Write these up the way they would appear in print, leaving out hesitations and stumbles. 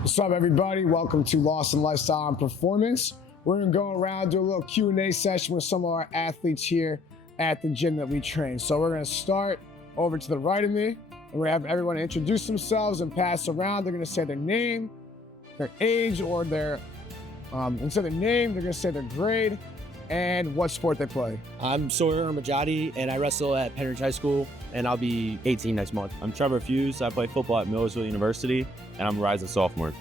What's up, everybody? Welcome to LAWSON Lifestyle Performance. We're gonna go around, do a little Q&A session with some of our athletes here at the gym that we train. So we're gonna start over to the right of me, and we're gonna have everyone introduce themselves and pass around. They're gonna say their name, their age, or instead of their name, they're gonna say their grade and what sport they play. I'm Sawyer Majadi, and I wrestle at Penridge High School, and I'll be 18 next month. I'm Trevor Fuse. I play football at Millersville University, and I'm a rising sophomore.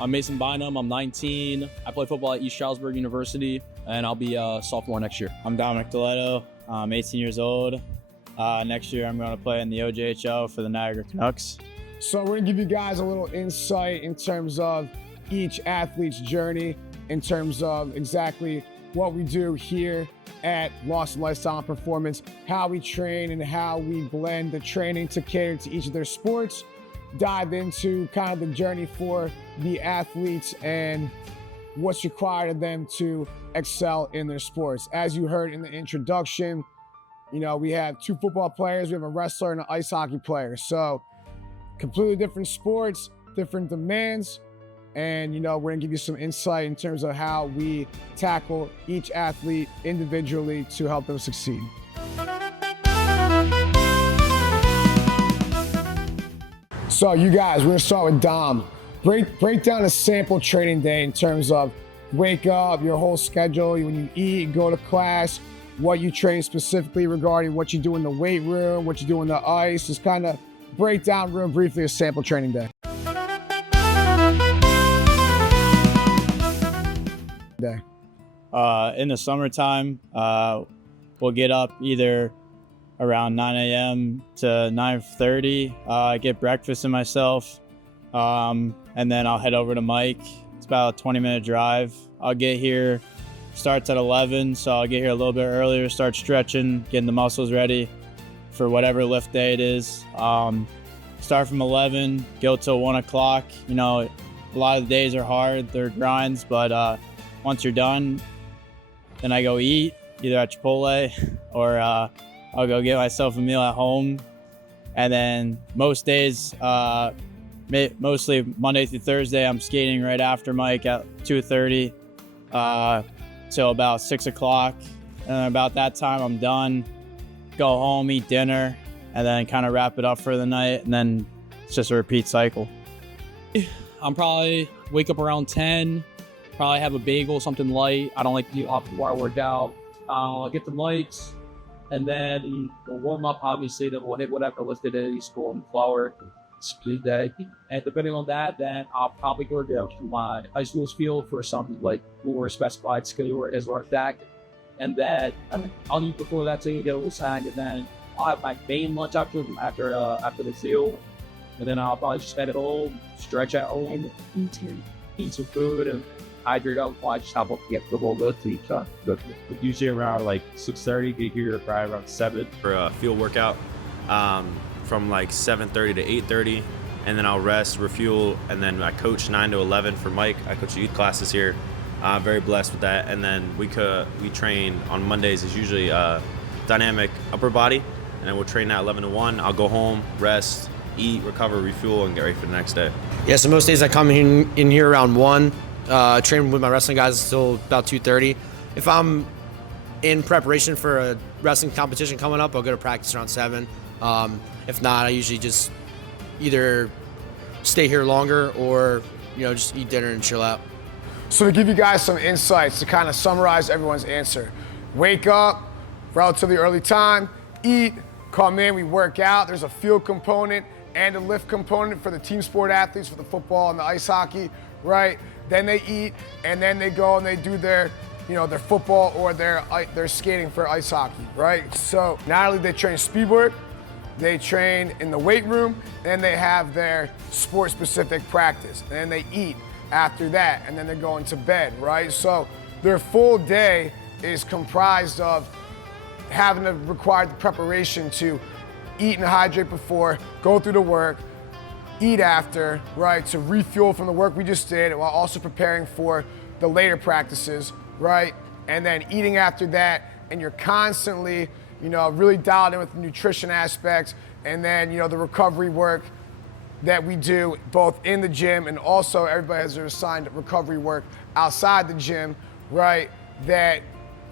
I'm Mason Bynum. I'm 19. I play football at East Stroudsburg University, and I'll be a sophomore next year. I'm Dominic Deletto. I'm 18 years old. Next year, I'm going to play in the OJHL for the Niagara Canucks. So we're gonna give you guys a little insight in terms of each athlete's journey, in terms of exactly what we do here at LAWSON Lifestyle Performance, how we train and how we blend the training to cater to each of their sports, dive into kind of the journey for the athletes and what's required of them to excel in their sports. As you heard in the introduction, we have two football players, we have a wrestler and an ice hockey player. So completely different sports, different demands. And we're gonna give you some insight in terms of how we tackle each athlete individually to help them succeed. So you guys, we're gonna start with Dom. Break down a sample training day in terms of wake up, your whole schedule, when you eat, go to class, what you train specifically regarding what you do in the weight room, what you do in the ice. Just kind of break down real briefly a sample training day. In the summertime, we'll get up either around 9 a.m. to 9:30. I get breakfast in myself, and then I'll head over to Mike. It's about a 20-minute drive. I'll get here, starts at 11, so I'll get here a little bit earlier, start stretching, getting the muscles ready for whatever lift day it is. Start from 11, go till 1 o'clock. A lot of the days are hard, they're grinds, but once you're done, then I go eat, either at Chipotle or I'll go get myself a meal at home. And then most days, mostly Monday through Thursday, I'm skating right after Mike at 2:30 till about 6 o'clock. And about that time, I'm done, go home, eat dinner, and then kind of wrap it up for the night. And then it's just a repeat cycle. I'm probably wake up around 10. Probably have a bagel, something light. I don't like to eat off before I work out. I'll get the lights, and then we'll warm up, obviously. Then we'll hit whatever lifted is, school and flour, split day. And depending on that, then I'll probably go to my high school's field for something like more specified skill or as like that. And then I'll eat before that, so you get a little snack, and then I'll have my main lunch after the field. And then I'll probably just head at home, stretch at home, eat some food, and hydrate up, watch how to get the whole good to each other. Usually around like 6:30, get here probably around 7 for a field workout. From like 7:30 to 8:30, and then I'll rest, refuel, and then I coach 9 to 11 for Mike. I coach youth classes here. Very blessed with that. And then we train on Mondays is usually dynamic upper body, and then we'll train at 11 to 1. I'll go home, rest, eat, recover, refuel, and get ready for the next day. Yeah, so most days I come in here around 1. Train with my wrestling guys until about 2:30. If I'm in preparation for a wrestling competition coming up, I'll go to practice around 7. If not, I usually just either stay here longer or just eat dinner and chill out. So to give you guys some insights to kind of summarize everyone's answer: wake up, relatively early time, eat, come in, we work out. There's a field component and a lift component for the team sport athletes, for the football and the ice hockey, right? Then they eat, and then they go and they do their football or their skating for ice hockey, right? So not only they train speed work, they train in the weight room, and they have their sport-specific practice. And then they eat after that, and then they're going to bed, right? So their full day is comprised of having to require the preparation to eat and hydrate before, go through the work, eat after, right, to refuel from the work we just did while also preparing for the later practices, right? And then eating after that, and you're constantly, really dialed in with the nutrition aspects, and then, the recovery work that we do both in the gym, and also everybody has their assigned recovery work outside the gym, right? That,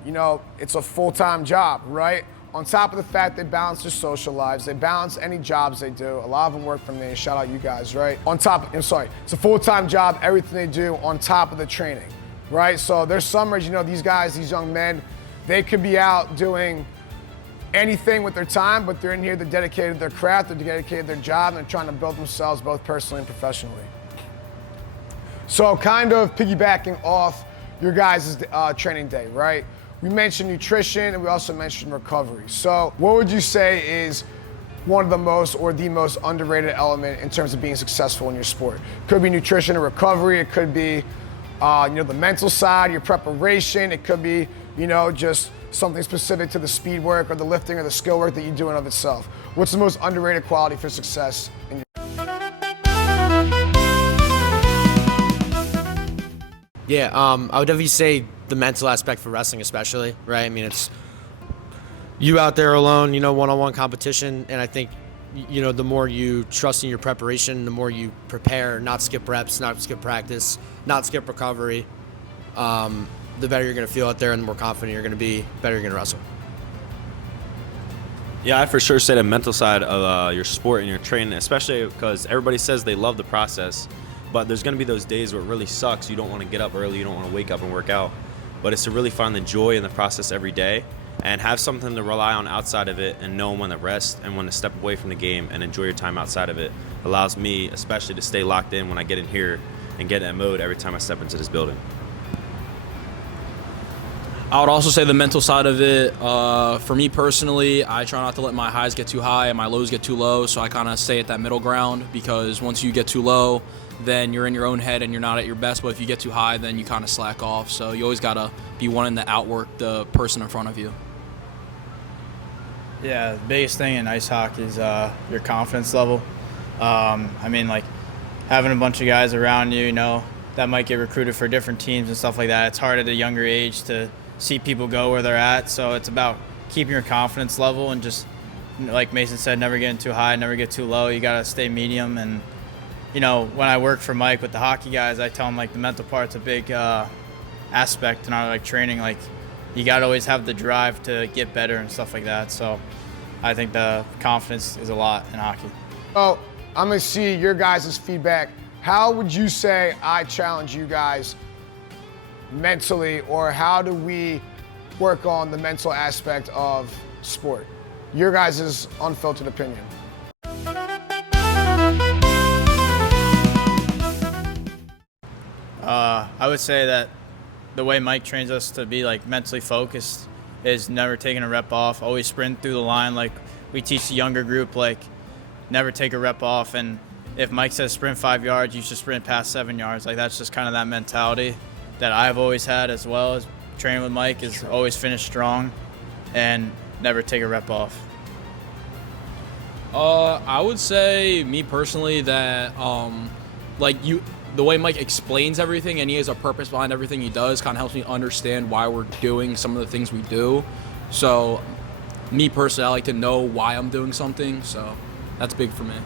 you know, it's a full-time job, right? On top of the fact they balance their social lives, they balance any jobs they do. A lot of them work for me, shout out you guys, right? It's a full-time job, everything they do on top of the training, right? So there's summers, you know, these guys, these young men, they could be out doing anything with their time, but they're in here, they're dedicated to their craft, they're dedicated to their job, and they're trying to build themselves both personally and professionally. So kind of piggybacking off your guys' training day, right? We mentioned nutrition and we also mentioned recovery. So what would you say is one of the most or the most underrated element in terms of being successful in your sport? Could be nutrition and recovery, it could be you know, the mental side, your preparation, it could be, you know, just something specific to the speed work or the lifting or the skill work that you do in of itself. What's the most underrated quality for success in your Yeah, I would definitely say the mental aspect for wrestling especially, right? I mean, it's you out there alone, you know, one-on-one competition, and I think, you know, the more you trust in your preparation, the more you prepare, not skip reps, not skip practice, not skip recovery, the better you're going to feel out there and the more confident you're going to be, better you're going to wrestle. Yeah, I'd for sure say the mental side of your sport and your training, especially because everybody says they love the process, but there's going to be those days where it really sucks. You don't want to get up early, you don't want to wake up and work out, but it's to really find the joy in the process every day and have something to rely on outside of it and know when to rest and when to step away from the game and enjoy your time outside of it. Allows me especially to stay locked in when I get in here and get in that mode every time I step into this building. I would also say the mental side of it. For me personally, I try not to let my highs get too high and my lows get too low, so I kind of stay at that middle ground, because once you get too low, then you're in your own head and you're not at your best, but if you get too high, then you kind of slack off. So you always got to be wanting to outwork the person in front of you. Yeah, the biggest thing in ice hockey is your confidence level. I mean, like, having a bunch of guys around you, you know, that might get recruited for different teams and stuff like that. It's hard at a younger age to see people go where they're at, so it's about keeping your confidence level and just, like Mason said, never getting too high, never get too low. You got to stay medium. And, you know, when I work for Mike with the hockey guys, I tell them, like, the mental part's a big aspect in our, like, training. Like, you got to always have the drive to get better and stuff like that. So I think the confidence is a lot in hockey. Oh, I'm gonna see your guys' feedback. How would you say I challenge you guys mentally, or how do we work on the mental aspect of sport? Your guys' unfiltered opinion. I would say that the way Mike trains us to be, like, mentally focused is never taking a rep off, always sprint through the line. Like, we teach the younger group, like, never take a rep off, and if Mike says sprint 5 yards, you should sprint past 7 yards. Like, that's just kind of that mentality that I've always had, as well as training with Mike, is always finish strong and never take a rep off. I would say, me personally, that the way Mike explains everything and he has a purpose behind everything he does kind of helps me understand why we're doing some of the things we do. So me personally, I like to know why I'm doing something, so that's big for me.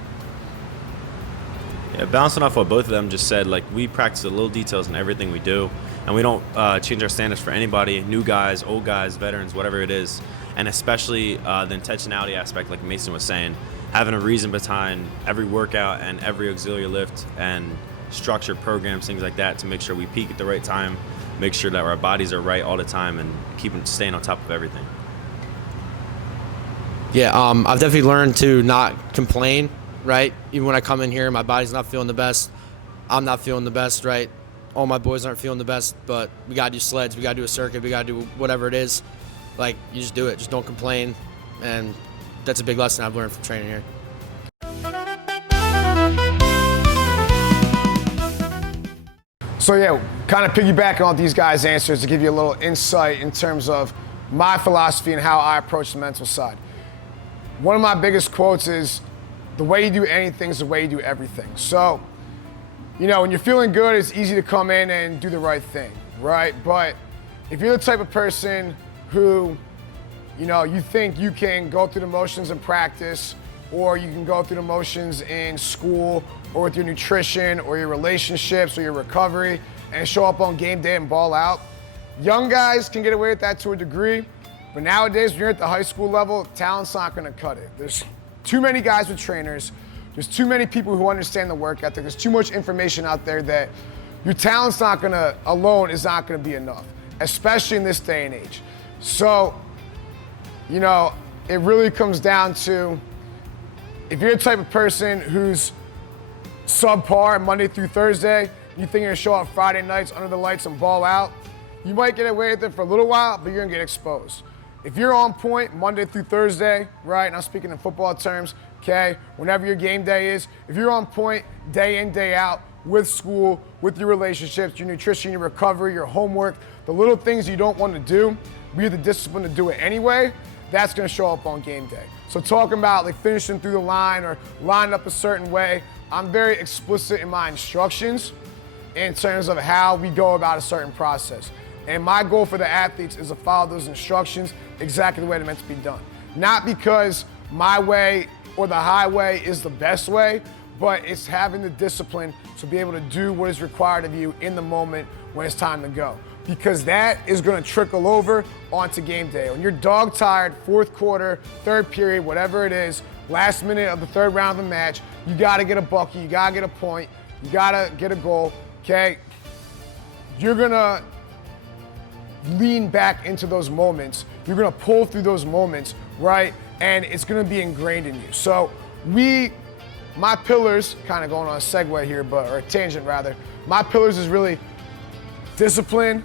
Yeah, bouncing off what both of them just said, like, we practice the little details in everything we do, and we don't change our standards for anybody, new guys, old guys, veterans, whatever it is. And especially the intentionality aspect, like Mason was saying, having a reason behind every workout and every auxiliary lift and structured programs, things like that, to make sure we peak at the right time, make sure that our bodies are right all the time, and staying on top of everything. Yeah, I've definitely learned to not complain, right? Even when I come in here, my body's not feeling the best. I'm not feeling the best, right? All my boys aren't feeling the best, but we got to do sleds, we got to do a circuit, we got to do whatever it is. Like, you just do it. Just don't complain. And that's a big lesson I've learned from training here. So yeah, kind of piggybacking on these guys' answers to give you a little insight in terms of my philosophy and how I approach the mental side. One of my biggest quotes is, the way you do anything is the way you do everything. So, you know, when you're feeling good, it's easy to come in and do the right thing, right? But if you're the type of person who, you know, you think you can go through the motions in practice, or you can go through the motions in school or with your nutrition or your relationships or your recovery and show up on game day and ball out. Young guys can get away with that to a degree, but nowadays when you're at the high school level, talent's not gonna cut it. There's too many guys with trainers. There's too many people who understand the work ethic. There's too much information out there that your talent's alone is not gonna be enough, especially in this day and age. So, you know, it really comes down to, if you're the type of person who's subpar Monday through Thursday, you think you're gonna show up Friday nights under the lights and ball out, you might get away with it for a little while, but you're gonna get exposed. If you're on point Monday through Thursday, right, and I'm speaking in football terms, okay, whenever your game day is, if you're on point day in, day out with school, with your relationships, your nutrition, your recovery, your homework, the little things you don't want to do, but you're the discipline to do it anyway, that's gonna show up on game day. So talking about like finishing through the line or lining up a certain way, I'm very explicit in my instructions in terms of how we go about a certain process. And my goal for the athletes is to follow those instructions exactly the way they're meant to be done. Not because my way or the highway is the best way, but it's having the discipline to be able to do what is required of you in the moment when it's time to go. Because that is gonna trickle over onto game day. When you're dog tired, fourth quarter, third period, whatever it is, last minute of the third round of the match, you gotta get a bucket, you gotta get a point, you gotta get a goal, okay? You're gonna lean back into those moments. You're gonna pull through those moments, right? And it's gonna be ingrained in you. So my pillars, kind of going on a segue here, or a tangent rather, my pillars is really discipline,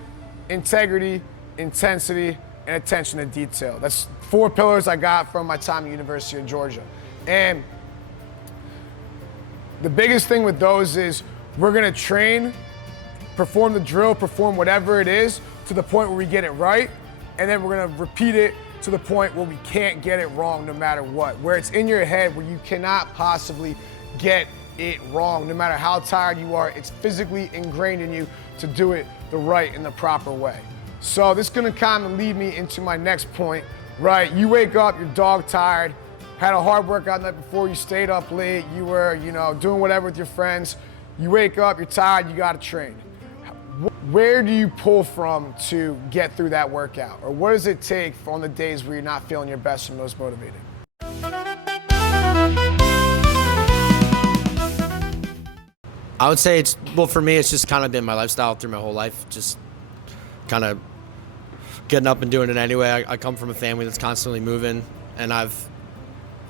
integrity, intensity, and attention to detail. That's 4 pillars I got from my time at University of Georgia. And the biggest thing with those is we're gonna train, perform the drill, perform whatever it is to the point where we get it right, and then we're gonna repeat it to the point where we can't get it wrong no matter what, where it's in your head where you cannot possibly get it wrong. No matter how tired you are, it's physically ingrained in you to do it the right and the proper way. So this is gonna kind of lead me into my next point, right? You wake up, you're dog tired, had a hard workout the night before, you stayed up late, you were, doing whatever with your friends. You wake up, you're tired, you gotta train. Where do you pull from to get through that workout? Or what does it take on the days where you're not feeling your best and most motivated? I would say for me, it's just kind of been my lifestyle through my whole life, just kind of getting up and doing it anyway. I come from a family that's constantly moving, and I've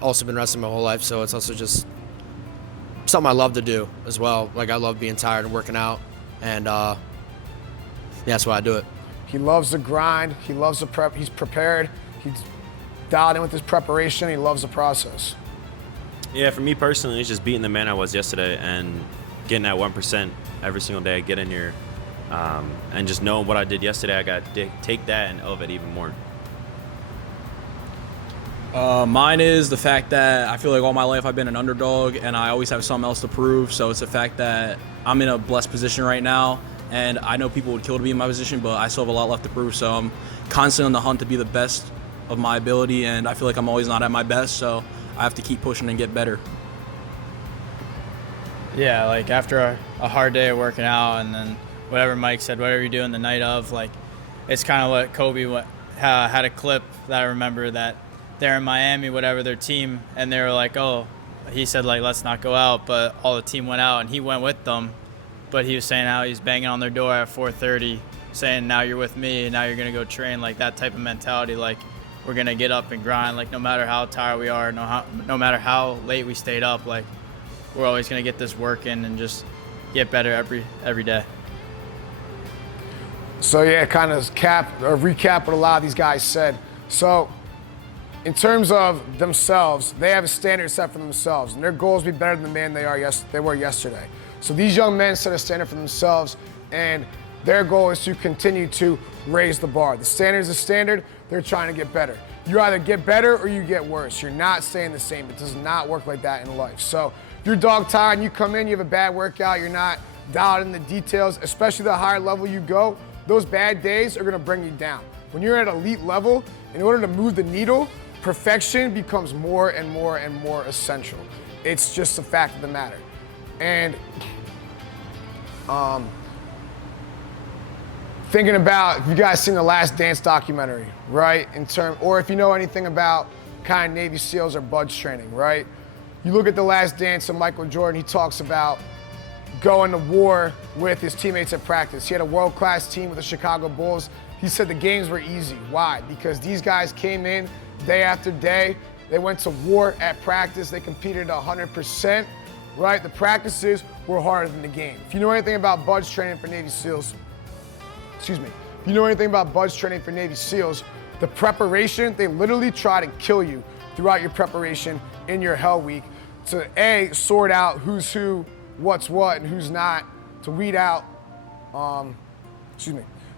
also been wrestling my whole life, so it's also just something I love to do as well. Like, I love being tired and working out, and that's why I do it. He loves the grind, he loves the prep, he's prepared, he's dialed in with his preparation, he loves the process. Yeah, for me personally, it's just beating the man I was yesterday and getting that 1% every single day I get in here. And just knowing what I did yesterday, I got to take that and elevate even more. Mine is the fact that I feel like all my life I've been an underdog and I always have something else to prove. So it's the fact that I'm in a blessed position right now, and I know people would kill to be in my position, but I still have a lot left to prove. So I'm constantly on the hunt to be the best of my ability, and I feel like I'm always not at my best, so I have to keep pushing and get better. Yeah, like after a hard day of working out, and then whatever Mike said, whatever you're doing the night of, like it's kind of what Kobe had a clip that I remember that they're in Miami, whatever, their team, and they were like, oh, he said, like, let's not go out, but all the team went out, and he went with them, but he was saying how he's banging on their door at 4:30, saying, now you're with me, now you're going to go train, like that type of mentality, like we're going to get up and grind, like no matter how tired we are, no matter how late we stayed up, like we're always going to get this work in and just get better every day. So yeah, kind of recap what a lot of these guys said. So in terms of themselves, they have a standard set for themselves, and their goal is to be better than the man they were yesterday. So these young men set a standard for themselves, and their goal is to continue to raise the bar. The standard is a standard, they're trying to get better. You either get better or you get worse. You're not staying the same. It does not work like that in life. So if you're dog tired and you come in, you have a bad workout, you're not dialed in the details, especially the higher level you go, those bad days are gonna bring you down. When you're at elite level, in order to move the needle perfection becomes more and more and more essential. It's just a fact of the matter. And thinking about, if you guys seen the Last Dance documentary, right? Or if you know anything about kind of Navy SEALs or buds training, right? You look at the Last Dance of Michael Jordan, he talks about going to war with his teammates at practice. He had a world-class team with the Chicago Bulls. He said the games were easy. Why? Because these guys came in day after day. They went to war at practice. They competed 100%, right? The practices were harder than the game. If you know anything about buds training for Navy SEALs, if you know anything about buds training for Navy SEALs, the preparation, they literally try to kill you throughout your preparation in your Hell Week to A, sort out who's who, what's what, and who's not, to weed out,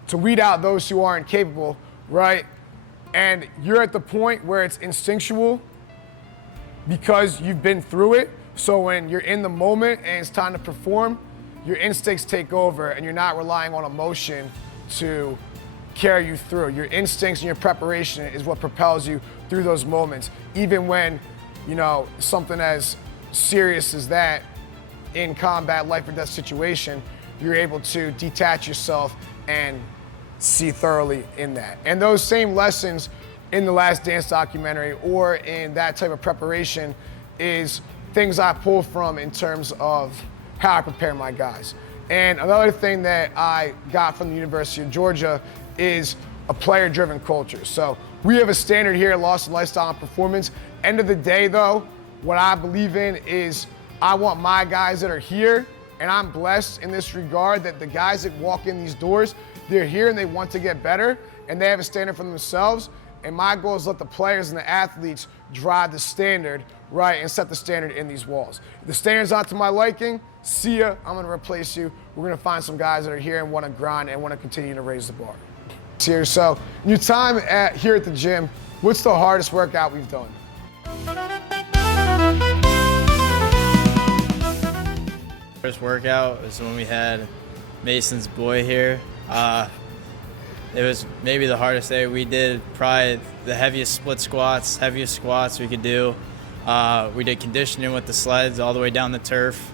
to weed out those who aren't capable, right? And you're at the point where it's instinctual because you've been through it. So when you're in the moment and it's time to perform, your instincts take over and you're not relying on emotion to carry you through. Your instincts and your preparation is what propels you through those moments. Even when, you know, something as serious as that in combat, life or death situation, you're able to detach yourself and see thoroughly in that. And those same lessons in the Last Dance documentary or in that type of preparation is things I pull from in terms of how I prepare my guys. And another thing that I got from the University of Georgia is a player-driven culture. So we have a standard here at LAWSON Lifestyle and Performance. End of the day though, what I believe in is I want my guys that are here, and I'm blessed in this regard that the guys that walk in these doors, they're here and they want to get better and they have a standard for themselves. And my goal is to let the players and the athletes drive the standard, right, and set the standard in these walls. If the standard's not to my liking, see ya, I'm gonna replace you. We're gonna find some guys that are here and wanna grind and wanna continue to raise the bar. Here, so in your time here at the gym, what's the hardest workout we've done? First workout was when we had Mason's boy here. It was maybe the hardest day. We did probably the heaviest split squats, heaviest squats we could do. We did conditioning with the sleds all the way down the turf.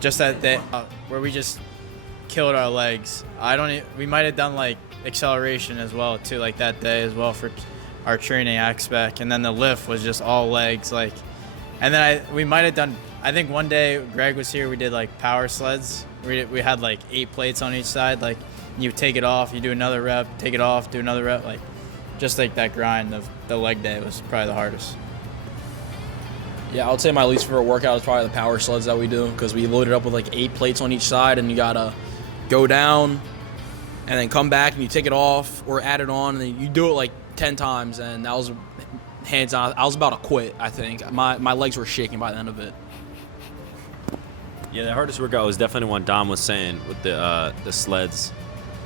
Just that day where we just killed our legs. We might have done like acceleration as well too, like that day as well for our training aspect. And then the lift was just all legs, like. And then we might have done. I think one day Greg was here. We did like power sleds. We had like 8 plates on each side. Like you take it off, you do another rep, take it off, do another rep. Like just like that grind of the leg day was probably the hardest. Yeah, I would say my least favorite workout is probably the power sleds that we do because we loaded up with like 8 plates on each side and you gotta go down and then come back and you take it off or add it on and then you do it like 10 times and that was hands on. I was about to quit, I think. My legs were shaking by the end of it. Yeah, the hardest workout was definitely one Dom was saying with the sleds.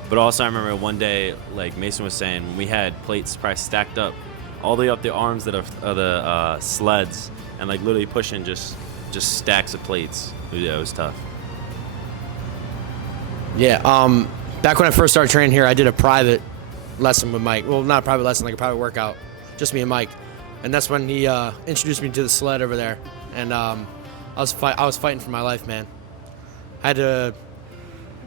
But also I remember one day, like Mason was saying, when we had plates probably stacked up all the way up the arms of the sleds and like literally pushing just stacks of plates. Yeah, it was tough. Yeah, back when I first started training here, I did a private lesson with Mike. Well, not a private lesson, like a private workout, just me and Mike. And that's when he introduced me to the sled over there. And I was fighting for my life, man. I had to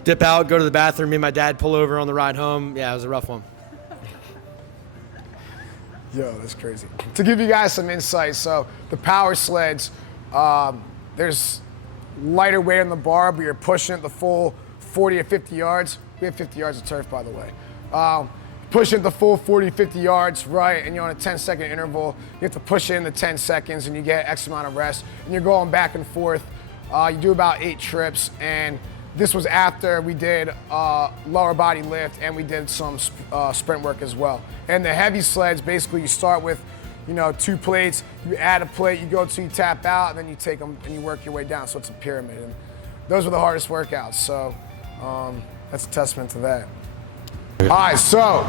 dip out, go to the bathroom, me and my dad pull over on the ride home. Yeah, it was a rough one. Yo, that's crazy. To give you guys some insight, so the power sleds, there's lighter weight on the bar, but you're pushing it the full 40 or 50 yards. We have 50 yards of turf, by the way. Pushing it the full 40, 50 yards, right, and you're on a 10-second interval. You have to push it in the 10 seconds, and you get X amount of rest, and you're going back and forth. You do about 8 trips, and this was after we did lower body lift, and we did some sprint work as well. And the heavy sleds, basically you start with, 2 plates, you add a plate, you go till you tap out, and then you take them and you work your way down, so it's a pyramid. And those were the hardest workouts, so that's a testament to that. All right, so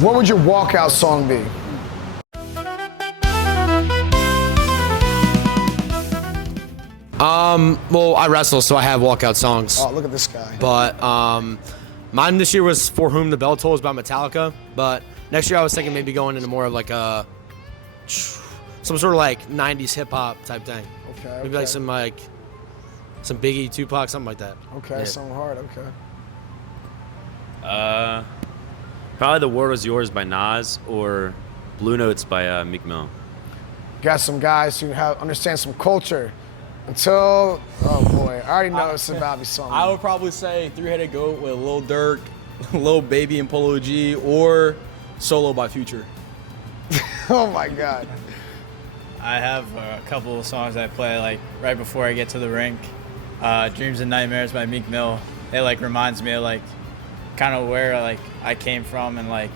what would your walkout song be? Well, I wrestle, so I have walkout songs. Oh, look at this guy. But mine this year was For Whom the Bell Tolls by Metallica. But Next year I was thinking maybe going into more of like some sort of like 90s hip hop type thing. Okay. Maybe like some Biggie, Tupac, something like that. Okay, Yeah. something hard. Okay. Probably The World Is Yours by Nas or Blue Notes by Meek Mill. Got some guys who understand some culture. Oh boy, I already know it's about to be something. I would probably say Three-Headed Goat with Lil Durk, Lil Baby and Polo G, or Solo by Future. Oh my God. I have a couple of songs I play like right before I get to the rink. Dreams and Nightmares by Meek Mill. It like reminds me of like kind of where like I came from and like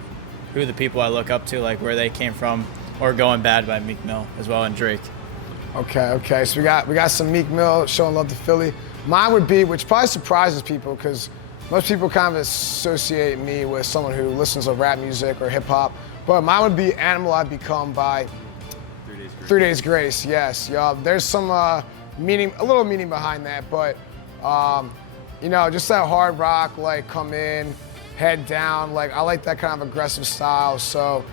who the people I look up to, like where they came from, or Going Bad by Meek Mill as well, and Drake. Okay. So we got some Meek Mill, Showing Love to Philly. Mine would be, which probably surprises people because most people kind of associate me with someone who listens to rap music or hip hop, but mine would be Animal I've Become by 3 Days Grace. Yes, yeah. There's some meaning, a little meaning behind that, but just that hard rock, like come in, head down, like I like that kind of aggressive style. So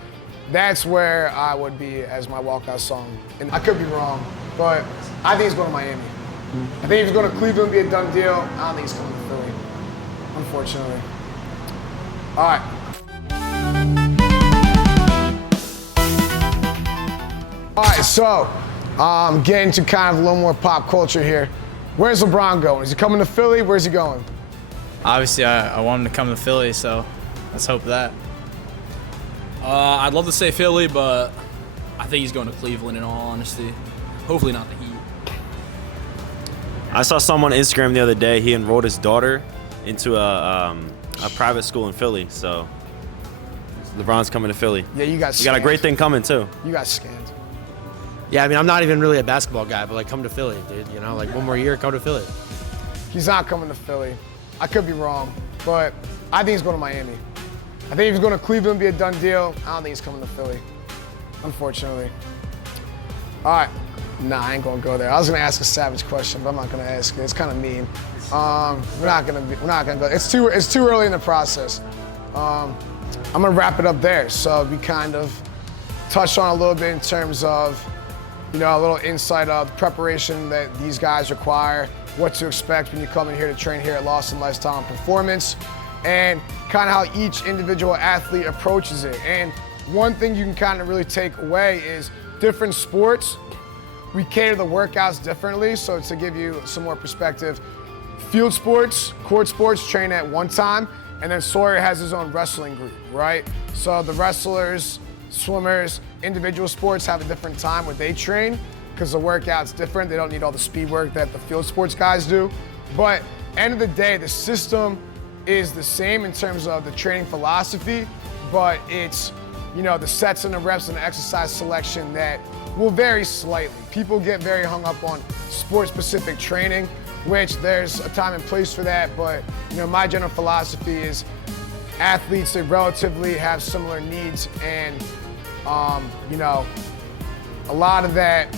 that's where I would be as my walkout song. And I could be wrong, but I think he's going to Miami. I think if he's going to Cleveland, be a done deal. I don't think he's coming to Philly, unfortunately. All right. All right, so getting to kind of a little more pop culture here. Where's LeBron going? Is he coming to Philly? Where's he going? Obviously, I want him to come to Philly, so let's hope that. I'd love to say Philly, but I think he's going to Cleveland in all honesty. Hopefully not the Heat. I saw someone on Instagram the other day. He enrolled his daughter into a private school in Philly. So LeBron's coming to Philly. Yeah, you got a great thing coming too. You got scammed. Yeah, I mean, I'm not even really a basketball guy, but like, come to Philly, dude. You know, like one more year, come to Philly. He's not coming to Philly. I could be wrong, but I think he's going to Miami. I think if he's going to Cleveland, be a done deal. I don't think he's coming to Philly, unfortunately. All right. Nah, I ain't going to go there. I was going to ask a savage question, but I'm not going to ask it. It's kind of mean. We're not going to go. It's too early in the process. I'm going to wrap it up there. So we kind of touched on a little bit in terms of, a little insight of preparation that these guys require, what to expect when you come in here to train here at LAWSON Lifestyle Performance, and kind of how each individual athlete approaches it. And one thing you can kind of really take away is different sports, we cater the workouts differently. So to give you some more perspective, field sports, court sports train at one time, and then Sawyer has his own wrestling group, right? So the wrestlers, swimmers, individual sports have a different time where they train because the workout's different. They don't need all the speed work that the field sports guys do. But end of the day, the system is the same in terms of the training philosophy, but it's, the sets and the reps and the exercise selection that will vary slightly. People get very hung up on sport-specific training, which there's a time and place for that, but my general philosophy is athletes that relatively have similar needs, and a lot of that,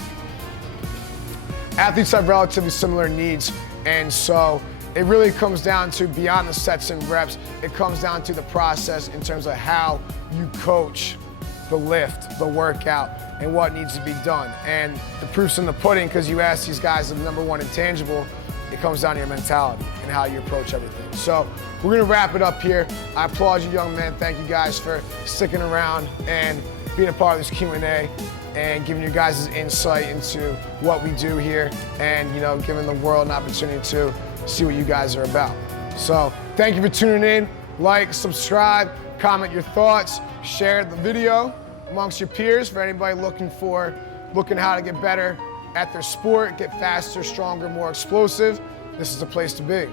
athletes have relatively similar needs, and so it really comes down to, beyond the sets and reps, it comes down to the process in terms of how you coach the lift, the workout, and what needs to be done. And the proof's in the pudding, because you ask these guys the number one intangible, it comes down to your mentality and how you approach everything. So we're gonna wrap it up here. I applaud you, young men. Thank you guys for sticking around and being a part of this Q&A and giving you guys insight into what we do here, and giving the world an opportunity to see what you guys are about. So thank you for tuning in. Like, subscribe, comment your thoughts, share the video amongst your peers for anybody looking how to get better at their sport, get faster, stronger, more explosive. This is the place to be.